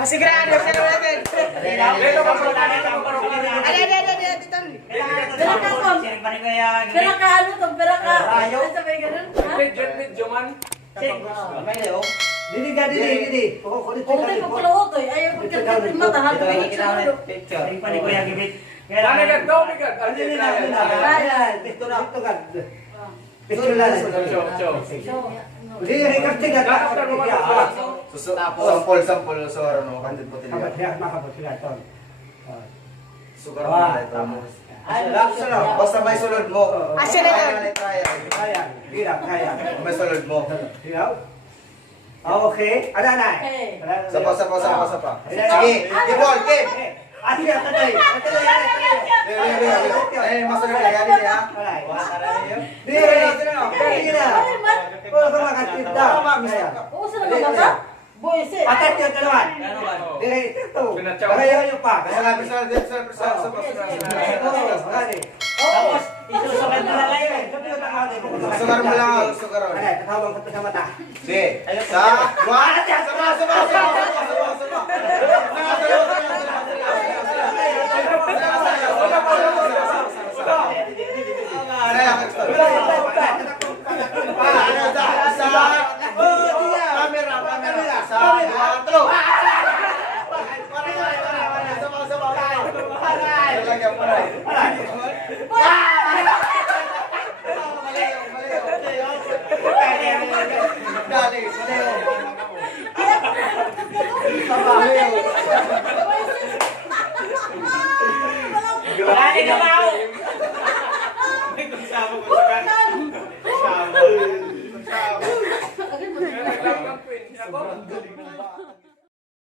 Sigurado, siya natin. Dito ka po, dito ka po. Dito. Pera ka ano to? Pera ka. Sabay ganun. Medyo man. Dili. Kulit mo pala utoy. Ayaw ko kasi mata ha. Tumingin sa ulo. Ano ka daw, bigat? Sampol so ano kandid po tiliya. Sugar mo na ito. Basta may sulod mo. Asya na yan. Kaya. May sulod mo. Okay. Ada na. Sapa. Sige, Dibol, Kim. Ati atay. Masuk na yan din ha. Wala ka makatinda. Oo, saan naman ka? Boys eh. Atat yung dalawan. Dire ito. Kaya yung pa. Persal. Tapos isusukat mo lang yun. Sugar mo lang, sugar. Ay, tatawag ka sa mata. Sige. Sa buwan. Camera. Sa 2,